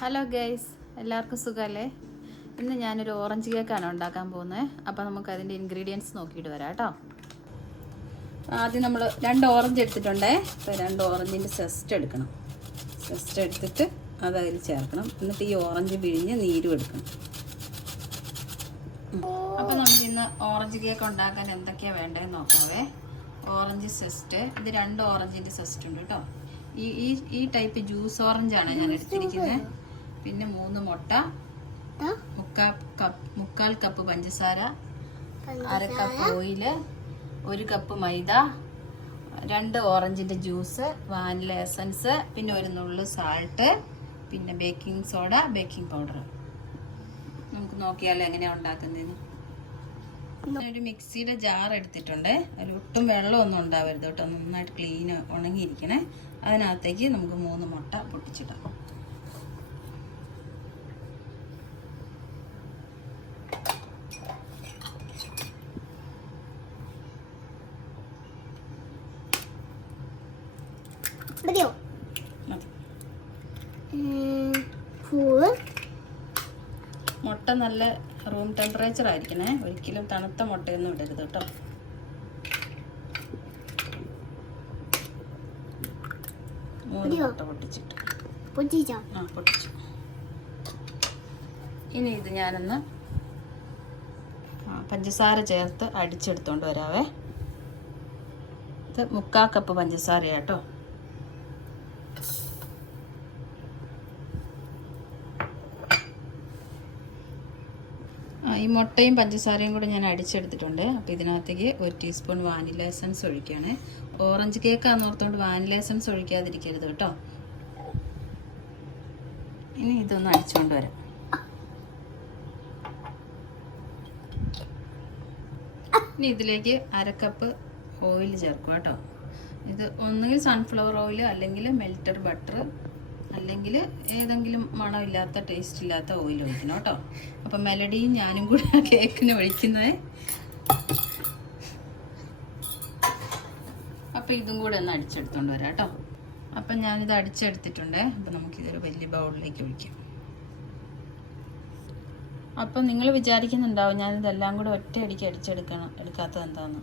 Hello guys, എല്ലാവർക്കും സുഖമല്ലേ? ഇന്ന് ഞാനൊരു ഓറഞ്ച് കേക്കാണ് ഉണ്ടാക്കാൻ പോകുന്നത്. അപ്പോൾ നമുക്ക് അതിൻ്റെ ഇൻഗ്രീഡിയൻസ് നോക്കിയിട്ട് വരാം കേട്ടോ. ആദ്യം നമ്മൾ 2 ഓറഞ്ച് എടുത്തിട്ടുണ്ടേ. അപ്പോൾ 2 ഓറഞ്ചിൻ്റെ സെസ്റ്റ് എടുക്കണം. സെസ്റ്റ് എടുത്തിട്ട് അത് അതിൽ ചേർക്കണം. എന്നിട്ട് ഈ ഓറഞ്ച് പിഴിഞ്ഞ് നീരും എടുക്കണം. അപ്പോൾ നമ്മൾ ഇന്ന് ഓറഞ്ച് കേക്ക് ഉണ്ടാക്കാൻ എന്തൊക്കെയാണ് വേണ്ടതെന്ന് നോക്കാവേ. ഓറഞ്ച് സെസ്റ്റ്, ഇത് 2 ഓറഞ്ചിൻ്റെ സെസ്റ്റ് ഉണ്ട് കേട്ടോ. ഈ ടൈപ്പ് ജ്യൂസ് ഓറഞ്ചാണ് ഞാൻ എടുത്തിരിക്കുന്നത്. പിന്നെ 3 മുട്ട, 1/4 കപ്പ് പഞ്ചസാര, 1/2 കപ്പ് ഓയില്, 1 കപ്പ് മൈദ, 2 ഓറഞ്ചിൻ്റെ ജ്യൂസ്, വാനില എസൻസ്, പിന്നെ 1 നുള്ളു സാൾട്ട്, പിന്നെ ബേക്കിംഗ് സോഡ, ബേക്കിംഗ് പൗഡർ. നമുക്ക് നോക്കിയാലോ എങ്ങനെയാണ് ഉണ്ടാക്കുന്നതെന്ന്. ഒരു മിക്സിയുടെ ജാർ എടുത്തിട്ടുണ്ട്. അതിൽ ഒട്ടും വെള്ളമൊന്നും ഉണ്ടാവരുത് കേട്ടോ. നന്നായിട്ട് ക്ലീൻ ഉണങ്ങിയിരിക്കണേ. അതിനകത്തേക്ക് നമുക്ക് 3 മുട്ട പൊട്ടിച്ചിടാം. മുട്ട നല്ല റൂം ടെമ്പറേച്ചർ ആയിരിക്കണേ. ഒരിക്കലും തണുത്ത മുട്ടയൊന്നും ഇടരുത് കേട്ടോ. മുട്ട പൊട്ടിച്ചിട്ട് പൊട്ടിച്ചു. ഇനി ഇത് ഞാനൊന്ന് പഞ്ചസാര ചേർത്ത് അടിച്ചെടുത്തോണ്ട് വരാവേ. ഇത് 1/4 കപ്പ് പഞ്ചസാരയാട്ടോ. ഈ മുട്ടയും പഞ്ചസാരയും കൂടെ ഞാൻ അടിച്ചെടുത്തിട്ടുണ്ട്. അപ്പോൾ ഇതിനകത്തേക്ക് 1 ടീസ്പൂൺ വാനില എസൻസ് ഒഴിക്കുകയാണ്. ഓറഞ്ച് കേക്കാന്ന് ഓർത്തുകൊണ്ട് വാനില എസൻസ് ഒഴിക്കാതിരിക്കരുത് കേട്ടോ. ഇനി ഇതൊന്ന് അടിച്ചുകൊണ്ട് വരാം. ഇനി ഇതിലേക്ക് 1/2 കപ്പ് ഓയിൽ ചേർക്കുക കേട്ടോ. ഇത് ഒന്നുകിൽ സൺഫ്ലവർ ഓയിൽ, അല്ലെങ്കിൽ മെൽറ്റഡ് ബട്ടർ, അല്ലെങ്കിൽ ഏതെങ്കിലും മണമില്ലാത്ത ടേസ്റ്റ് ഇല്ലാത്ത ഓയിൽ ഒഴിക്കണം കേട്ടോ. അപ്പം മെലഡിയും ഞാനും കൂടെ കേക്കിന് ഒഴിക്കുന്നത്. അപ്പം ഇതും കൂടെ ഒന്ന് അടിച്ചെടുത്തോണ്ട് വരാം കേട്ടോ. അപ്പം ഞാനിത് അടിച്ചെടുത്തിട്ടുണ്ട്. അപ്പം നമുക്കിതൊരു വലിയ ബൗളിലേക്ക് ഒഴിക്കാം. അപ്പം നിങ്ങൾ വിചാരിക്കുന്നുണ്ടാവും ഞാനിതെല്ലാം കൂടെ ഒറ്റയടിക്ക് എടുക്കാത്തത് എന്താണെന്ന്.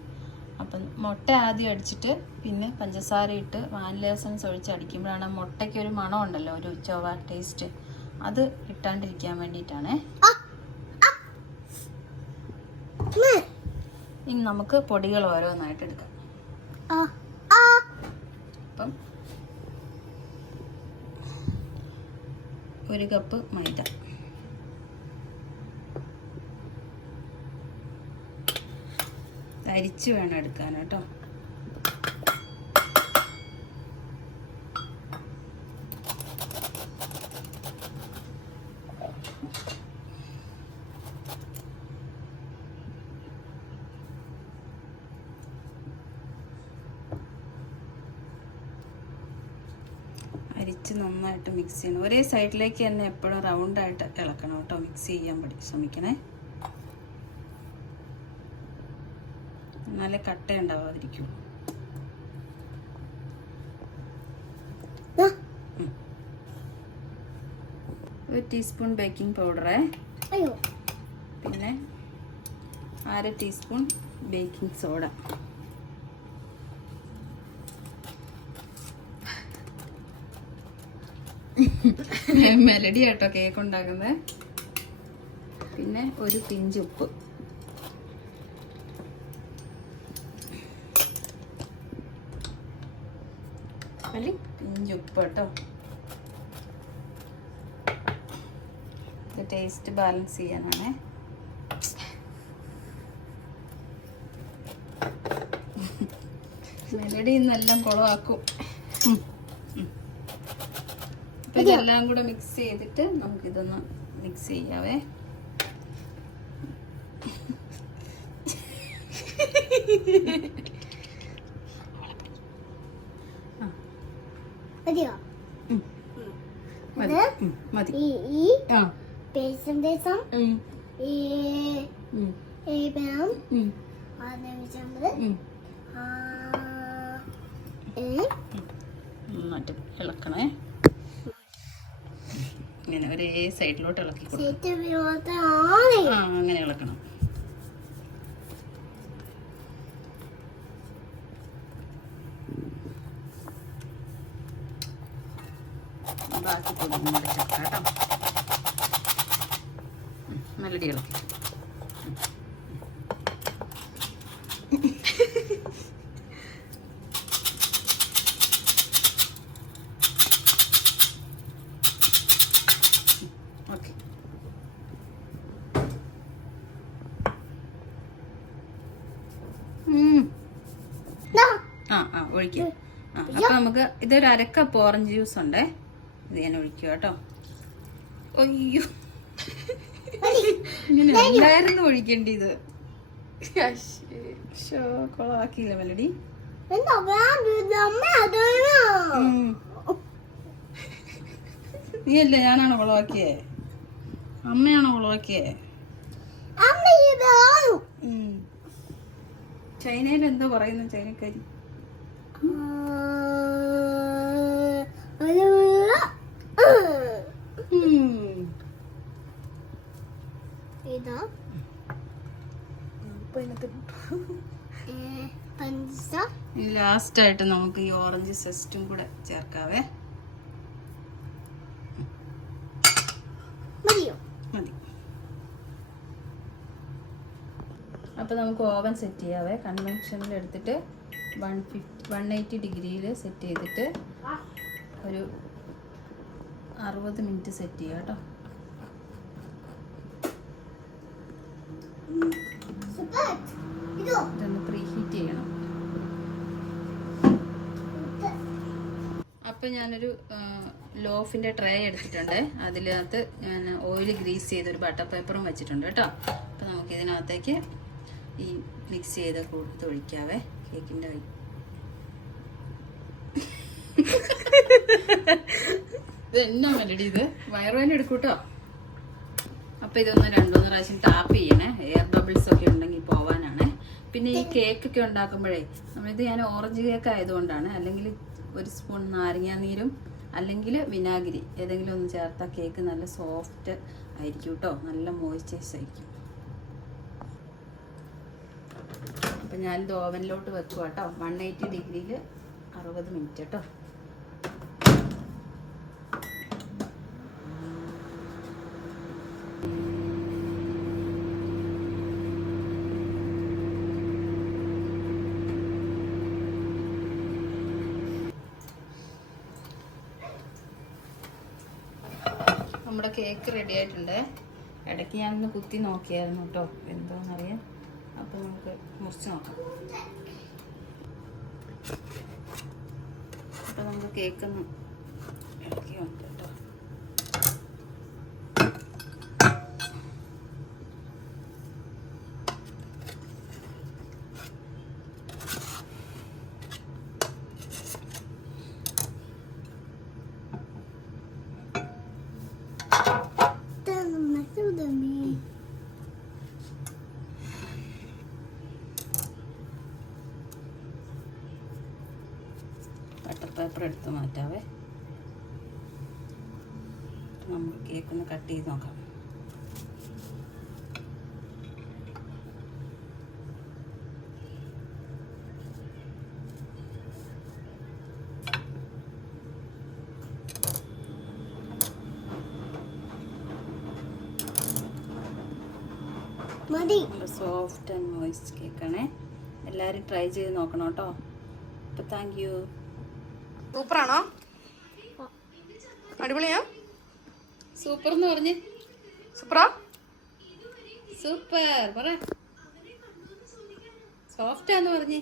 അപ്പം മുട്ട ആദ്യം അടിച്ചിട്ട് പിന്നെ പഞ്ചസാര ഇട്ട് വാനില എസൻസ് ഒഴിച്ച് അടിക്കുമ്പോഴാണ് മുട്ടയ്ക്ക് ഒരു മണം ഉണ്ടല്ലോ, ഒരു ചൊവ്വ ടേസ്റ്റ്, അത് ഇട്ടാണ്ടിരിക്കാൻ വേണ്ടിയിട്ടാണ്. ഇനി നമുക്ക് പൊടികൾ ഓരോന്നായിട്ട് എടുക്കാം. അപ്പം 1 കപ്പ് മൈദ, അരിച്ച് വേണം എടുക്കാൻ കേട്ടോ. അരിച്ച് നന്നായിട്ട് മിക്സ് ചെയ്യണം. ഒരേ സൈഡിലേക്ക് തന്നെ എപ്പോഴും റൗണ്ടായിട്ട് ഇളക്കണം കേട്ടോ. മിക്സ് ചെയ്യാൻ ശ്രമിക്കണേ. എന്നാലേ കട്ട ഉണ്ടാവാതിരിക്കും. ഒരു ടീസ്പൂൺ ബേക്കിംഗ് പൗഡറേ, പിന്നെ 1/2 ടീസ്പൂൺ ബേക്കിംഗ് സോഡ, മെലഡി ആട്ടോ കേക്ക് ഉണ്ടാക്കുന്നത്. പിന്നെ 1 പിഞ്ച് ഉപ്പ്. പിഞ്ച് ഉപ്പ് കേട്ടോ. ഇത് ടേസ്റ്റ് ബാലൻസ് ചെയ്യാനാണ്. മെലഡി ഇന്നെല്ലാം കുളമാക്കും. അപ്പം ഇതെല്ലാം കൂടെ മിക്സ് ചെയ്തിട്ട് നമുക്കിതൊന്ന് മിക്സ് ചെയ്യാവേ. നന്നായിട്ട് ഇളക്കണേ. ഇങ്ങനെ ഒരേ സൈഡിലോട്ട് ഇളക്കി കൊടുക്കണം. ആ അങ്ങനെ ഇളക്കണം. ബാക്കി പൊടിയും കൂടെ ചേർക്കാം കേട്ടോ. നല്ലടി ഇളക്കി. ഓക്കെ. ഒഴിക്കാം. അപ്പൊ നമുക്ക് ഇതൊരു 1/2 കപ്പ് ഓറഞ്ച് ജ്യൂസ് ഉണ്ടേ, ഇത് ഞാൻ ഒഴിക്കുക കേട്ടോ. അയ്യോ, ഇങ്ങനെ ഉണ്ടായിരുന്നു ഒഴിക്കേണ്ടത്. കൊളാക്കിയില്ല മെലഡി. നീയല്ലേ, ഞാനാണോ കൊളവാക്കിയേ? അമ്മയാണോ കൊളവാക്കിയേ? ചൈനയിൽ എന്തോ പറയുന്നു ചൈനക്കാരി? ലാസ്റ്റ് ആയിട്ട് നമുക്ക് ഈ ഓറഞ്ച് സെസ്റ്റും കൂടെ ചേർക്കാവേ. മതി. അപ്പൊ നമുക്ക് ഓവൻ സെറ്റ് ചെയ്യാവേ. കൺവെൻഷനിൽ എടുത്തിട്ട് 180 ഡിഗ്രിയിൽ സെറ്റ് ചെയ്തിട്ട് ഒരു 60 മിനിറ്റ് സെറ്റ് ചെയ്യാം കേട്ടോ. ഇതൊന്ന് പ്രീ ഹീറ്റ് ചെയ്യണം. അപ്പം ഞാനൊരു ലോഫിൻ്റെ ട്രേ എടുത്തിട്ടുണ്ട്. അതിനകത്ത് ഞാൻ ഓയിൽ ഗ്രീസ് ചെയ്തൊരു ബട്ടർ പേപ്പറും വെച്ചിട്ടുണ്ട് കേട്ടോ. അപ്പം നമുക്ക് ഇതിനകത്തേക്ക് ഈ മിക്സ് ചെയ്ത് കൊടുത്ത് ഒഴിക്കാവേ. കേക്കിൻ്റെ ഇതെന്നാ മെലഡി, ഇത് വയറുവേന എടുക്കൂട്ടോ. അപ്പം ഇതൊന്ന് 2-3 പ്രാവശ്യം ടാപ്പ് ചെയ്യണേ, എയർ ബബിൾസ് ഒക്കെ ഉണ്ടെങ്കിൽ പോവാനാണ്. പിന്നെ ഈ കേക്കൊക്കെ ഉണ്ടാക്കുമ്പോഴേ നമ്മളിത് ഞാൻ ഓറഞ്ച് കേക്ക് ആയതുകൊണ്ടാണ്, അല്ലെങ്കിൽ 1 സ്പൂൺ നാരങ്ങാനീരും അല്ലെങ്കിൽ വിനാഗിരി ഏതെങ്കിലും ഒന്ന് ചേർത്താൽ കേക്ക് നല്ല സോഫ്റ്റ് ആയിരിക്കും കേട്ടോ, നല്ല മോയ്സ്ചറൈസ് ആയിരിക്കും. അപ്പം ഞാനിത് ഓവനിലോട്ട് വെക്കുക കേട്ടോ. 180 ഡിഗ്രിയിൽ 60 മിനിറ്റ് കേട്ടോ. നമ്മുടെ കേക്ക് റെഡി ആയിട്ടുണ്ട്. ഇടയ്ക്ക് ഞാനൊന്ന് കുത്തി നോക്കിയായിരുന്നു കേട്ടോ, എന്താണെന്നറിയാം. അപ്പോൾ നമുക്ക് മുറിച്ച് നോക്കാം. അപ്പോൾ നമുക്ക് കേക്കൊന്ന് ഇളക്കി നോക്കാം കേട്ടോ. ബട്ടർ പേപ്പർ എടുത്ത് മാറ്റാവേ. നമുക്ക് കേക്ക് ഒന്ന് കട്ട് ചെയ്ത് നോക്കാം. സോഫ്റ്റ് ആൻഡ് മോയ്സ്റ്റ് കേക്കാണേ. എല്ലാവരും ട്രൈ ചെയ്ത് നോക്കണം കേട്ടോ. അപ്പോൾ താങ്ക് യു. സൂപ്പറാണോ? അടിപൊളിയാ? സൂപ്പർ എന്ന് പറഞ്ഞ്. സൂപ്പറാ? സൂപ്പർ പറ. സോഫ്റ്റാന്ന് പറഞ്ഞ്.